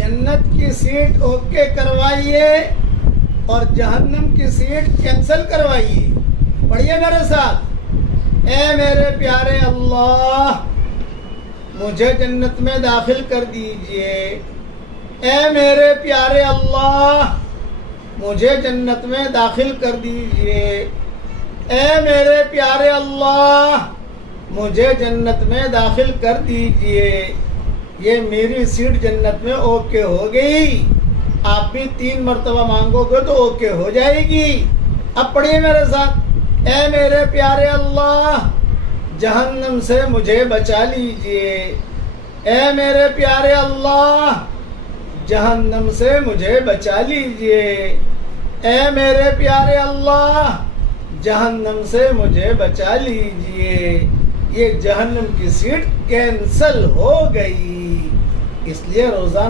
جنت کی set okay کروائیے اور جہنم کی سیٹ کینسل کروائیے. پڑھیے میرے ساتھ. اے میرے پیارے اللہ مجھے جنت میں داخل کر دیجئے. اے میرے پیارے اللہ مجھے جنت میں داخل کر دیجئے. اے میرے پیارے اللہ مجھے جنت میں داخل کر دیجئے. یہ میری سیٹ جنت میں اوکے ہو گئی. آپ بھی 3 مرتبہ مانگو گے تو اوکے ہو جائے گی. اب پڑھیے میرے ساتھ. اے میرے پیارے اللہ جہنم سے مجھے بچا لیجئے. اے میرے پیارے اللہ جہنم سے مجھے بچا لیجئے. اے میرے پیارے اللہ جہنم سے مجھے بچا لیجئے. یہ جہنم کی سیٹ کینسل ہو گئی. اس لیے روزانہ